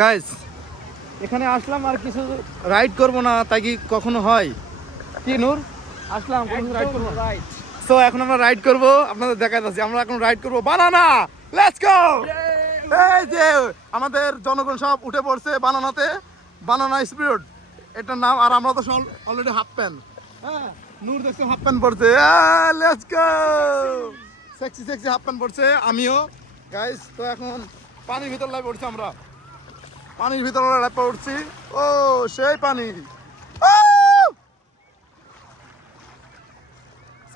Guys এখানে আসলাম আর কিছু ride করব না, তাই কি কখনো হয়? কি নূর, আসলাম কোনো রাইড করব না। সো এখন আমরা রাইড করব, আপনাদের দেখাই যাচ্ছি আমরা এখন রাইড করব বানানা। Let's go! এই যে আমাদের জনগণ সব উঠে পড়ছে বানানাতে, বানানা স্পিরিট এটার নাম। আর আমরা তো অলরেডি হাফ প্যান্ট, হ্যাঁ নূর দেখছে হাফ প্যান্ট পড়ছে। Let's go! Sexy sexy half pant পড়ছে, আমিও। গাইস তো এখন পানির ভিতর লাইভ পড়ছি, আমরা পানির ভিতরে লাইভ পড়ছি। ও সেই পানি,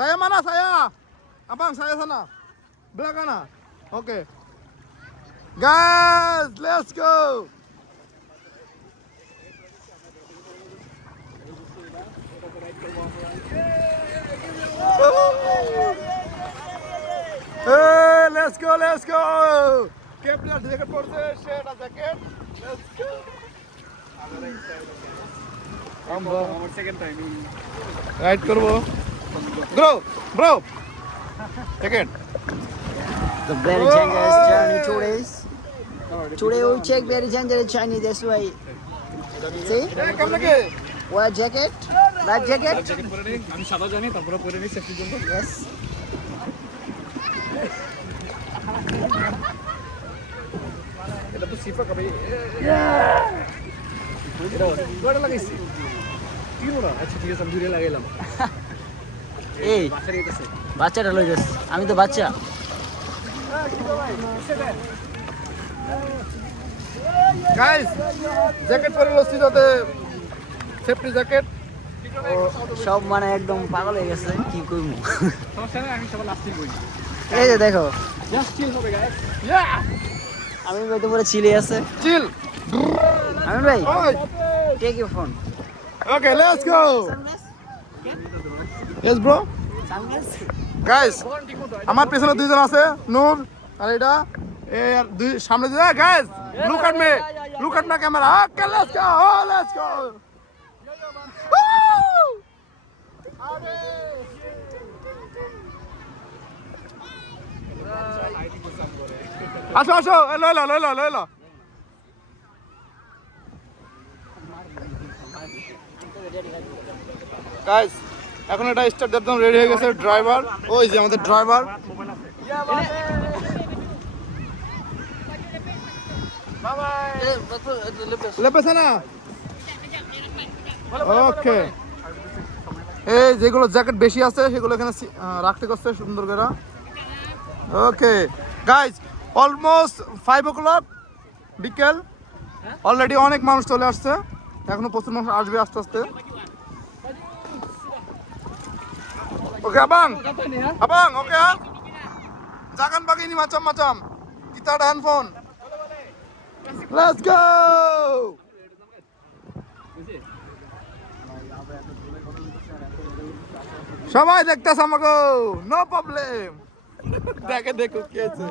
saya mana saya? Abang saya sana. Belah kanan. Oke. Guys, let's go. Hey, let's go, let's go. Captain jacket পড়ছে, shirt R jacket. Let's go. আমরা আমার সেকেন্ড টাইম রাইড করব। Bro, jacket. The very dangerous journey today. Today we check very dangerous journey this way. See? Hey, come lagi. What jacket? Life jacket? Jacket পরে নেই, আমি সাদা জানি, তারপরে পরে নিই সেফটির জন্য। Yes. এটা তো সিফা কবে এটা কোয়াটা লাগাইছি কি মোড়া? আচ্ছা ঠিক আছে, আমি দূরে লাগাইলাম। এই বাসার গেছে বাচ্চাটা লই যাস, আমি তো বাচ্চা। Guys, jacket পরে লচ্ছি যাতে সেফটি জ্যাকেট। সব মানে একদম পাগল হয়ে গেছে, কি করবো। সমস্যা নেই, আমি সবার লাস্টে বই। এই যে দেখো, জাস্ট চিল হবে গাইস। আমি ভাই তো পুরো চিলে আছে। Chill. আমি ভাই Oi. Take your phone. Okay, let's go. Yes bro. Guys, আমার পেছনে দুইজন আছে, নূর আর এটা এই আর দুই সামনে দুই। Guys, look at me. Look at my camera. Okay, let's go. Oh, let's go. Woo! আসো আসো, লই লো। গাইস এখন এটা স্টার্ট একদম রেডি হয়ে গেছে। ড্রাইভার, ওই যে আমাদের ড্রাইভার। লেপেছে না? ওকে, এই যেগুলো জ্যাকেট বেশি আছে সেগুলো এখানে রাখতে করছে সুন্দর করে। ওকে গাইজ, অলমোস্ট 5 o'clock বিকেল। অলরেডি অনেক মানুষ চলে আসছে, এখনো প্রচুর মানুষ আসবে আস্তে আস্তে। Oke abang, oke ya. Jangan pakai ini macam-macam. Kita ada handphone. Let's go. সবাই দেখতেছ আমাকে, নো প্রবলেম। দেখো কি আছে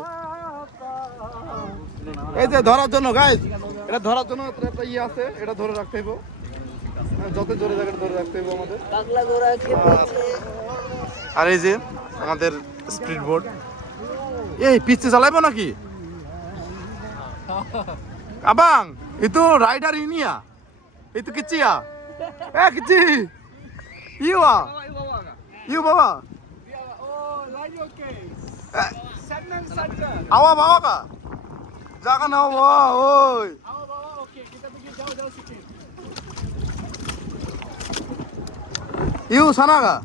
এই যে ধরার জন্য। গাইজ এটা ধরার জন্য একটা ইয়ে আছে, এটা ধরে রাখতে হইব, যত জোরে জায়গাটা ধরে রাখতে হইব আমাদের। আর এই যে আমাদের স্পিড বোর্ড, এই পিছে চালাইবো নাকি আবাং? itu rider ini ya, itu kecil ya, kecil iu bawa awa bawa kak, jangan awa, oi ইউ সানা গা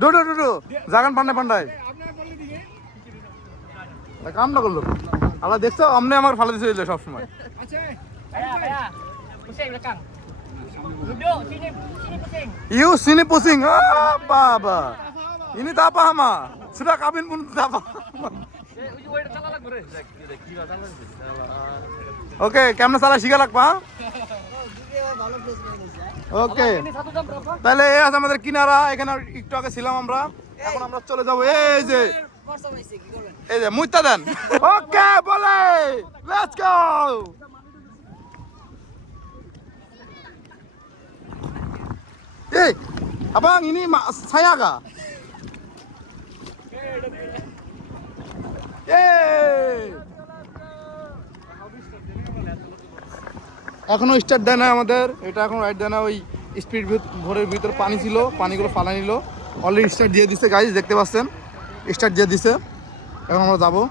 ডো জাগান পান্ডায় কাম না করলো। আল্লাহ দেখছো, আমনে আমার ফালা দিছে সবসময়। You sini pusing. বাবা ini tak apa ama sudah kabin pun tak apa. ওকে কেমন চালা শিখা লাগবা। ওকে তাহলে এই আছে আমাদের কিনারা, এখানে একটু আগে ছিলাম আমরা, এখন আমরা চলে যাবো এই যে মুইতা দেন। ওকে বলে লেটস গো। এই abang ini saya kah? এখনো স্টার্ট দেয় না আমাদের, এটা এখন রাইড দেয় না। ওই স্পিড ভোরের ভিতর পানি ছিল, পানিগুলো ফালা নিল। অলরেডি স্টার্ট দিয়ে দিছে গাইজ, দেখতে পাচ্ছেন স্টার্ট দিয়ে দিছে। এখন আমরা যাবো।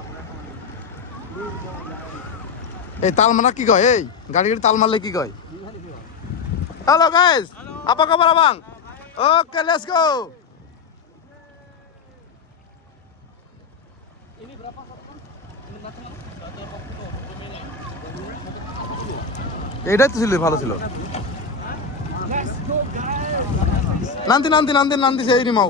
এই তাল মারা কি কয়? এই গাড়ি তাল মারলে কি কয়? হ্যালো গাইজ, আপা খবর আবাং? ওকে, লেটস গো। এটাই তো ছিল, ভালো ছিল। নান্দি নান্দি নান্দি নান্দি সেই রিমাও।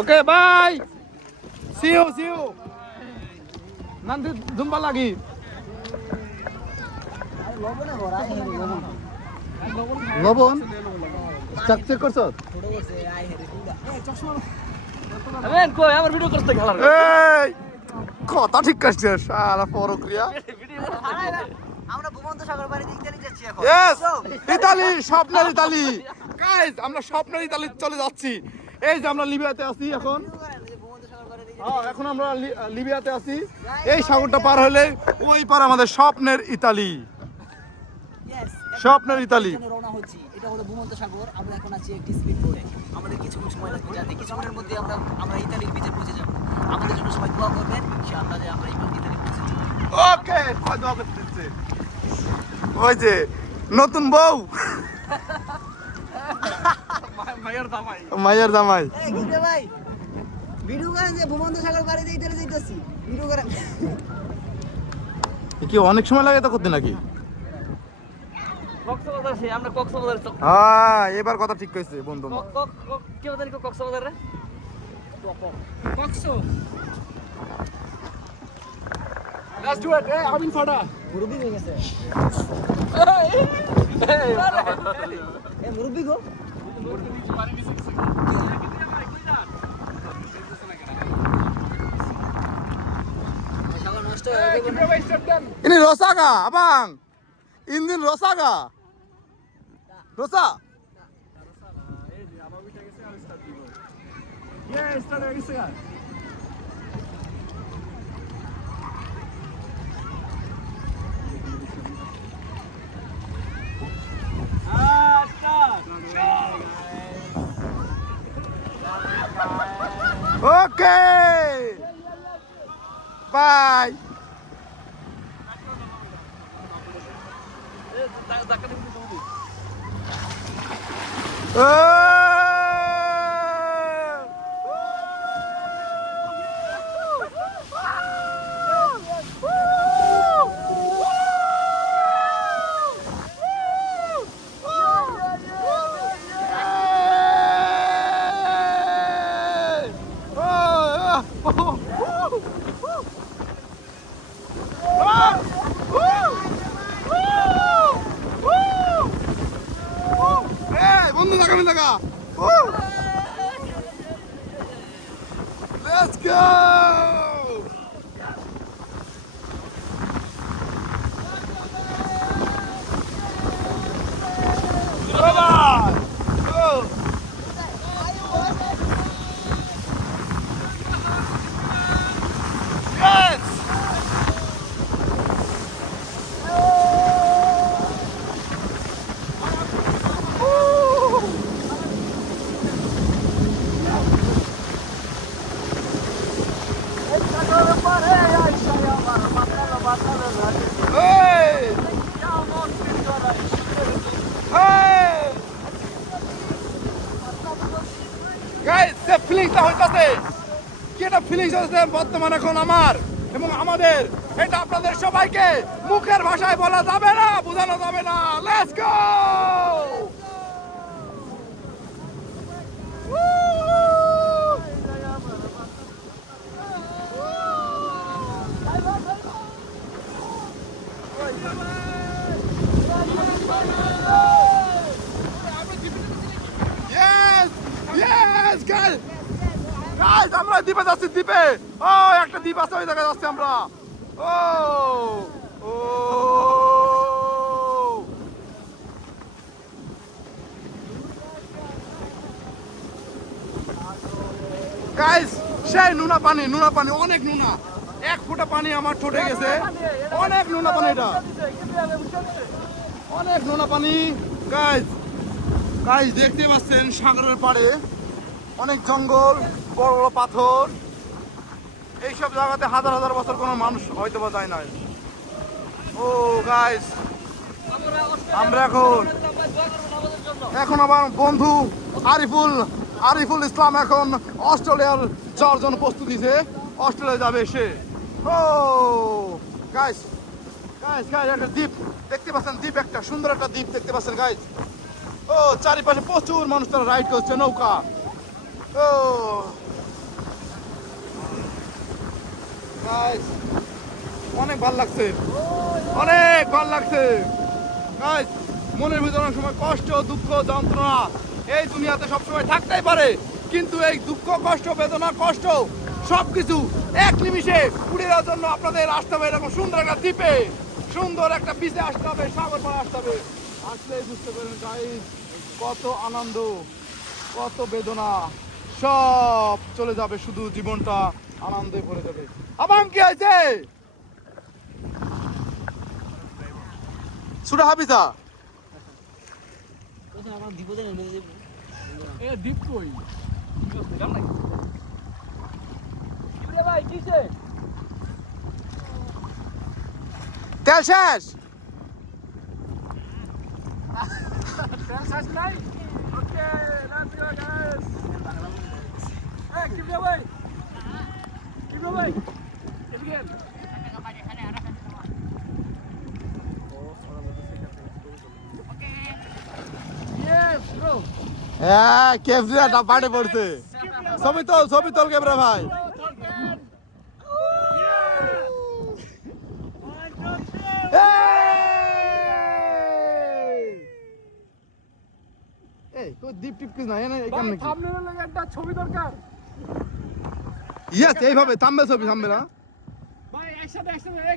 ওকে বাই, সি ইউ নান্দি জুম্বা লাগি। লবণ চেক করছ? এই কথা ঠিক করছে সারা পরক্রিয়া। আমরা ভূমধ্যসাগর পাড়ি দিয়ে ইতালি যাচ্ছি এখন। ইয়েস, ইতালি, স্বপ্নের ইতালি। গাইস, আমরা স্বপ্নের ইতালি চলে যাচ্ছি। এই যে আমরা লিবিয়াতে আছি এখন। এখন আমরা লিবিয়াতে আছি। এই সাগরটা পার হলে ওই পার আমাদের স্বপ্নের ইতালি। স্বপ্নের ইতালি। রওনা হচ্ছি। এটা হলো ভূমধ্যসাগর। আমরা এখন আছি একটি স্পিড বোটে। আমাদের কিছুক্ষণ সময় লাগবে যাতে কিছুক্ষণের মধ্যে আমরা ইতালির বিচে পৌঁছে যাব। আমাদের জন্য সবাই দোয়া করবেন ইনশাআল্লাহ যে আমরা ইতালি পৌঁছে যাব। ওকে, দোয়া করতেছে। ওই যে নতুন বউ, মায়ের জামাই। এই কি রে ভাই, ভিডিও করেন যে ভূমধ্যসাগর পাড়ি দিয়ে ইতালি যাইতেছি, ভিডিও করেন। কি অনেক সময় লাগে তো করতে নাকি? কক্সবাজার আছে, আমরা কক্সবাজার হ্যাঁ, এবার কথা ঠিক কইছে বন্ধু। কি বলেন কক্সবাজার রে? কক্সো Let's do it. Hey, Amin Fada. মুরব্বি হয়ে গেছে। এ মুরব্বি গো। সাগর নষ্ট হয়ে গেছে। Ini Rosaga, abang. Indin Rosaga. Rosa. Yeah, start হয়ে গেছে। Okay. Bye. বন্ধু লাগাবেন লাগা। Let's go. Yes. Hey! Hey! Guys, the feelingটা হইতাছে কি, এটা ফিলিংস হচ্ছে বর্তমানে এখন আমার এবং আমাদের। এটা আপনাদের সবাইকে মুখের ভাষায় বলা যাবে না, বোঝানো যাবে না। Let's go! Yes! Yes, guys! Guys, আমরা দ্বীপে যাচ্ছি, দ্বীপে। ও, একটা দ্বীপ আছে, ওই জায়গায় যাচ্ছি আমরা। ও ও গাইস সেই নুনা পানি অনেক নুনা, 1 ফোঁটা পানি আমার ঠোঁটে গেছে, অনেক নুনা পানি, এটা অনেক নুনা পানি। গাইস গাইস দেখতে পাচ্ছেন সাগরের পাড়ে অনেক জঙ্গল, বড় বড় পাথর, এইসব জায়গাতে হাজার হাজার বছর কোনো মানুষ হয়তো বা যায় না। ও গাইস আমরা এখন আমার বন্ধু আরিফুল ইসলাম এখন অস্ট্রেলিয়ার যাওয়ার জন্য প্রস্তুতি নিছে, অস্ট্রেলিয়া যাবে সে। ও গাইস গাইস গাইস একটা দ্বীপ দেখতে পাচ্ছেন, দ্বীপ একটা সুন্দর একটা দ্বীপ দেখতে পাচ্ছেন গাইস। ও চারিপাশে প্রচুর মানুষ তারা রাইড করছে নৌকা। ও গাইস অনেক ভালো লাগছে, অনেক ভালো লাগছে গাইস। মনের ভিতরে অনেক সময় কষ্ট, দুঃখ, যন্ত্রণা এই দুনিয়াতে সবসময় থাকতেই পারে, কিন্তু এই দুঃখ, কষ্ট, বেদনা, কষ্ট সবকিছু এক নিমিষে উড়ে যাওয়ার জন্য আপনাদের আসতে হবে এরকম সুন্দর একটা দ্বীপে, সুন্দর একটা বিচে আসতে হবে, সাগর পাড়ে আসতে হবে। আসলেই বুঝতে পারেন গাইস কত আনন্দ, কত বেদনা সব চলে যাবে, শুধু জীবনটা আনন্দে ভরে যাবে। আবার কি হয়েছে সুরা হাবিজা আমার বিপদে নেমে যাবে। এ দীপ কই? তেল শেষ। হ্যাঁ কেফরিয়াটা পাড়ে পড়ছে। ছবি তোল ক্যামেরা ভাই। এই তো দীপ টিপ কিছু নাই না এখানে নাকি? থাম্বনেলের লাগি একটা ছবি দরকার ইয়েস এইভাবে থাম্বনেল ছবি থাম্বনেল না ভাই, একসাথে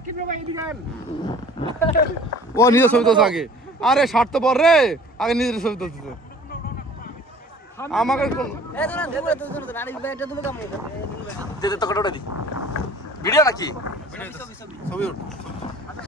কি ভাই এদিকে আন। ও নিজের ছবি তুলছে আগে। আরে স্বার্থপর রে, আগে নিজের ছবি তুলতেছে। আমাকে এই ধরেন ধরে আরে ভাই এটা তুমি কাম ভিডিও নাকি? ছবি উঠ।